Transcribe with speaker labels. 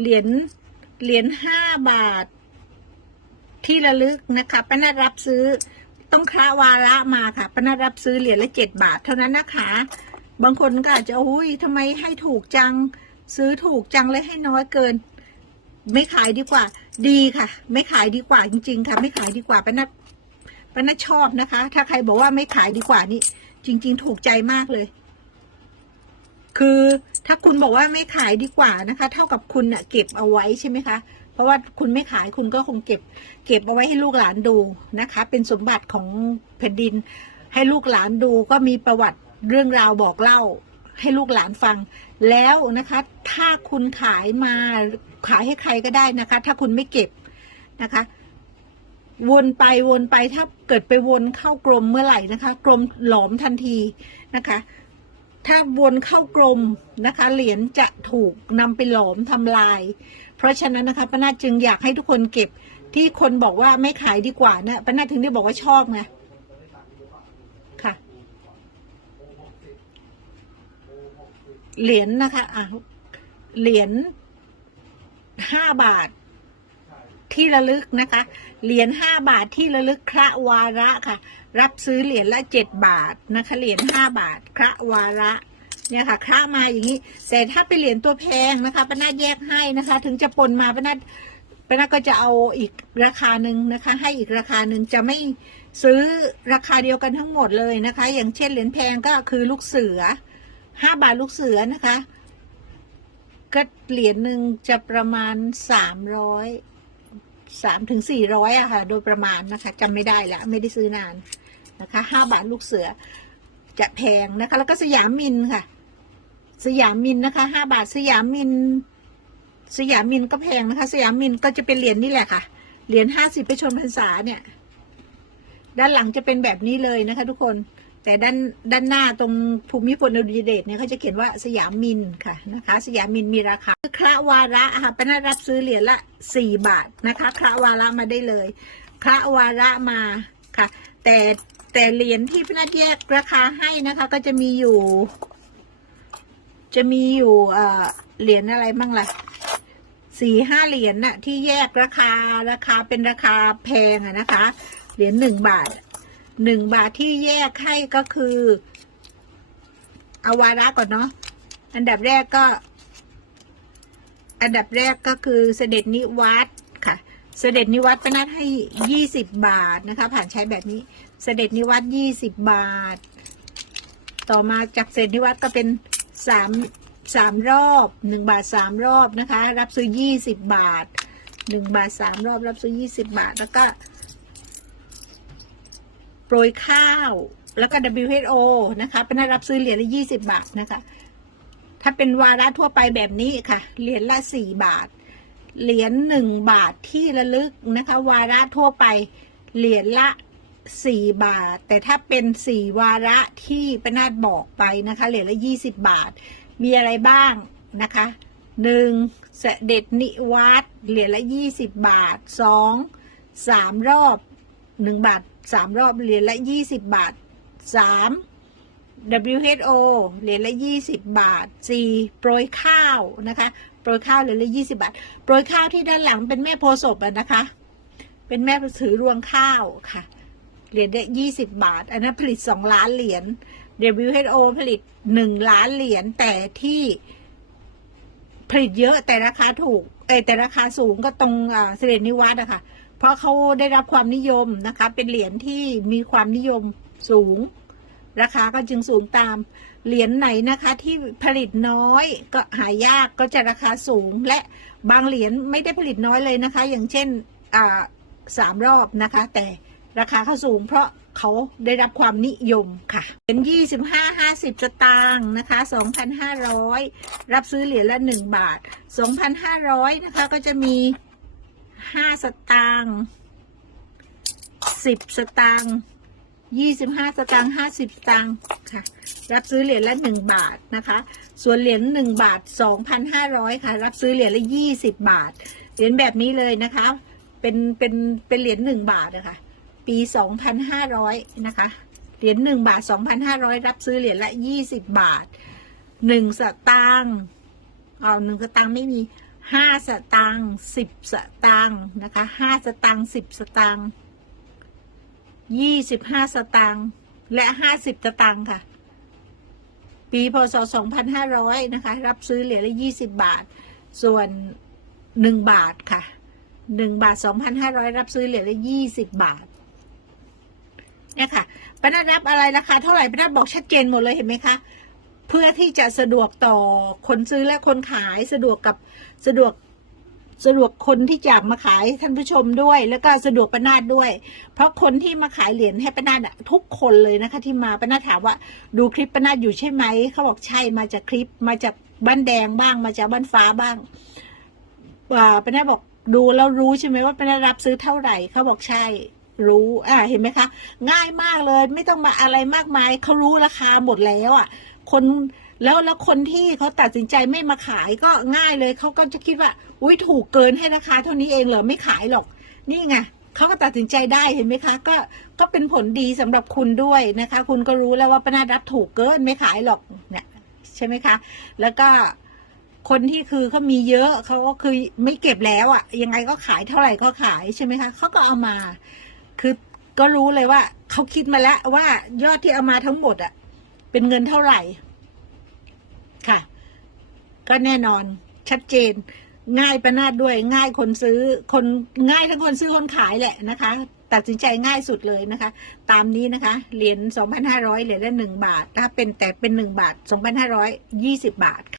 Speaker 1: เหรียญเหรียญห้าบาท ที่ระลึกนะคะป้านารับซื้อต้องคราวาระมาค่ะป้านารับซื้อเหรียญละเจ็ดบาทเท่านั้นนะคะ บางคนก็อาจจะอุ้ยทำไมให้ถูกจัง ซื้อถูกจังเลยให้น้อยเกิน ไม่ขายดีกว่า ดีค่ะ ไม่ขายดีกว่าจริง ๆ ค่ะ ไม่ขายดีกว่าป้านาป้านาชอบนะคะ ถ้าใครบอกว่าไม่ขายดีกว่านี่จริง ๆ ถูกใจมากเลย คือถ้าคุณบอกว่าไม่ขายดีกว่านะคะ เท่ากับคุณเน่ะเก็บเอาไว้ใช่ไหมคะ เพราะว่าคุณไม่ขายคุณก็คงเก็บ เก็บเอาไว้ให้ลูกหลานดูนะคะ เป็นสมบัติของแผ่นดิน ให้ลูกหลานดูก็มีประวัติเรื่องราวบอกเล่า ให้ลูกหลานฟัง แล้วนะคะ ถ้าคุณขายมาขายให้ใครก็ได้นะคะ ถ้าคุณไม่เก็บนะคะวนไปวนไปถ้าเกิดไปวนเข้ากรมเมื่อไหร่นะคะ กรมหลอมทันทีนะคะ ถ้าวนเข้ากรมนะคะ เหรียญจะถูกนำไปหลอมทำลาย เพราะฉะนั้นนะคะป้านาจึงอยากให้ทุกคนเก็บที่คนบอกว่าไม่ขายดีกว่านะป้านาถึงได้บอกว่าชอบไงค่ะ เหรียญนะคะอะเหรียญห้าบาทที่ระลึกนะคะ เหรียญห้าบาทที่ระลึกคระวาระค่ะ รับซื้อเหรียญละเจ็ดบาทนะคะ เหรียญห้าบาทคระวาระ เนี่ยค่ะคระมาอย่างนี้แต่ถ้าเป็นเหรียญตัวแพงนะคะป้านาแยกให้นะคะ ถึงจะปนมาป้านาป้านาก็จะเอาอีกราคาหนึ่งนะคะ ให้อีกราคาหนึ่งจะไม่ซื้อราคาเดียวกันทั้งหมดเลยนะคะ อย่างเช่นเหรียญแพงก็คือลูกเสือห้าบาทลูกเสือนะคะก็เหรียญหนึ่งจะประมาณสามร้อยสามถึงสี่ร้อยอะค่ะ โดยประมาณนะคะจำไม่ได้แล้วไม่ได้ซื้อนานนะคะห้าบาทลูกเสือจะแพงนะคะ แล้วก็สยามมินค่ะ สยามมินนะคะห้าบาทสยามมิน สยามมินก็แพงนะคะ สยามมินก็จะเป็นเหรียญนี่แหละค่ะ เหรียญห้าสิบไปชนพรรษาเนี่ย ด้านหลังจะเป็นแบบนี้เลยนะคะ ทุกคน แต่ด้านด้านหน้าตรงภูมิพลอดุลยเดชเนี่ยเขาจะเขียนว่าสยามมินค่ะนะคะ สยามมินมีราคาคระวาระค่ะป้านารับซื้อเหรียญละสี่บาทนะคะคระวาระมาได้เลยคระวาระมาค่ะ แต่แต่เหรียญที่ป้านาแยกราคาให้นะคะ ก็จะมีอยู่ จะมีอยู่เหรียญอะไรบ้างล่ะสี่ห้าเหรียญน่ะ ที่แยกราคาราคาเป็นราคาแพงอะนะคะ เหรียญหนึ่งบาทหนึ่งบาทที่แยกให้ก็คืออาวาระก่อนเนาะอันดับแรกก็ อันดับแรกก็คือเสด็จนิวัตค่ะ เสด็จนิวัตประนัดให้ยี่สิบบาทนะคะ ผ่านใช้แบบนี้ เสด็จนิวัตยี่สิบบาท ต่อมาจากเสด็จนิวัตก็เป็น สามสามรอบหนึ่งบาทสามรอบนะคะ รับซื้อยี่สิบบาทหนึ่งบาทสามรอบ รับซื้อยี่สิบบาท แล้วก็โปรยข้าวแล้วก็ WHO นะคะเป็นรับซื้อเหรียญละยี่สิบบาทนะคะ ถ้าเป็นวาระทั่วไปแบบนี้ค่ะ เหรียญละสี่บาท เหรียญหนึ่งบาทที่ระลึกนะคะ วาระทั่วไป เหรียญละ สี่บาท แต่ถ้าเป็นสี่วาระที่ประนาดบอกไปนะคะเหรียญละยี่สิบบาท มีอะไรบ้างนะคะหนึ่งเสด็จนิวัตเหรียญละยี่สิบบาทสองสามรอบหนึ่งบาทสามรอบเหรียญละยี่สิบบาทสาม WHO เหรียญละยี่สิบบาทสี่โปรยข้าวนะคะโปรยข้าวเหรียญละยี่สิบาท โปรยข้าวที่ด้านหลังเป็นแม่โพธิ์ศพนะคะ เป็นแม่ถือรวงข้าวค่ะ เหรียญละยี่สิบบาท อันนั้นผลิตสองล้านเหรียญ WHO ผลิตหนึ่งล้านเหรียญแต่ที่ผลิตเยอะแต่ราคาถูกเอแต่ราคาสูงก็ตรงอ่าเสด็จนิวัตอะค่ะเพราะเขาได้รับความนิยมนะคะ เป็นเหรียญที่มีความนิยมสูง ราคาก็จึงสูงตามเหรียญไหนนะคะ ที่ผลิตน้อยก็หายากก็จะราคาสูง และบางเหรียญไม่ได้ผลิตน้อยเลยนะคะ อย่างเช่นอ่าสามรอบนะคะ แต่ ราคาเขาสูงเพราะเขาได้รับความนิยมค่ะ เป็นยี่สิบห้าห้าสิบสตางค์นะคะสองพันห้าร้อยรับซื้อเหรียญละหนึ่งบาทสองพันห้าร้อยนะคะ ก็จะมีห้าสตางค์สิบสตางค์ยี่สิบห้าสตางค์ห้าสิบสตางค์ค่ะ รับซื้อเหรียญละหนึ่งบาทนะคะ ส่วนเหรียญหนึ่งบาทสองพันห้าร้อยค่ะ รับซื้อเหรียญละยี่สิบบาท เหรียญแบบนี้เลยนะคะ เป็น เป็น เป็นเหรียญหนึ่งบาทนะคะ ปีสองพันห้าร้อยนะคะ เหรียญหนึ่งบาทสองพันห้าร้อยรับซื้อเหรียญละยี่สิบบาทหนึ่งสตางค์อ๋อหนึ่งสตางค์ไม่มีห้าสตางค์สิบสตางค์นะคะห้าสตางค์สิบสตางค์ยี่สิบห้าสตางค์และห้าสิบสตางค์ค่ะ ปีพศสองพันห้าร้อยนะคะ รับซื้อเหรียญละยี่สิบบาท ส่วนหนึ่งบาทค่ะหนึ่งบาทสองพันห้าร้อยรับซื้อเหรียญละยี่สิบบาท เนี่ยค่ะป้านัดรับอะไรราคาเท่าไหร่ป้านัดบอกชัดเจนหมดเลยเห็นไหมคะเพื่อที่จะสะดวกต่อคนซื้อและคนขายสะดวกกับสะดวกสะดวกคนที่จะมาขายท่านผู้ชมด้วย แล้วก็สะดวกป้านาดด้วย เพราะคนที่มาขายเหรียญให้ป้านาดทุกคนเลยนะคะ ที่มาป้านาดถามว่าดูคลิปป้านาดอยู่ใช่ไหมเขาบอกใช่มาจากคลิปมาจากบ้านแดงบ้างมาจากบ้านฟ้าบ้างป้านาดบอกดูแล้วรู้ใช่ไหมว่าป้านาดรับซื้อเท่าไหร่เขาบอกใช่ รู้อ่าเห็นไหมคะ ง่ายมากเลยไม่ต้องมาอะไรมากมายเขารู้ราคาหมดแล้วอะ คนแล้วแล้วคนที่เขาตัดสินใจไม่มาขายก็ง่ายเลยเขาก็จะคิดว่า อุ้ยถูกเกินให้ราคาเท่านี้เองเหรอไม่ขายหรอก นี่ไงเขาก็ตัดสินใจได้เห็นไหมคะ ก็ก็เป็นผลดีสำหรับคุณด้วยนะคะ คุณก็รู้แล้วว่าปนารับถูกเกินไม่ขายหรอกเนี่ยใช่ไหมคะ แล้วก็คนที่คือเขามีเยอะเขาก็คือไม่เก็บแล้วอะ่ะ ยังไงก็ขายเท่าไหร่ก็ขายใช่ไหมคะเขาก็เอามา คือก็รู้เลยว่าเขาคิดมาแล้วว่ายอดที่เอามาทั้งหมดอะ่ะเป็นเงินเท่าไหร่ ค่ะ ก็แน่นอน ชัดเจน ง่ายประนาดด้วย ง่ายคนซื้อ คนง่ายทั้งคนซื้อคนขายแหละนะคะ ตัดสินใจง่ายสุดเลยนะคะ ตามนี้นะคะ เหรียญ2,500เหรียญละ1บาทถ้าเป็นแต่เป็น 1 บาท 2,520 บาท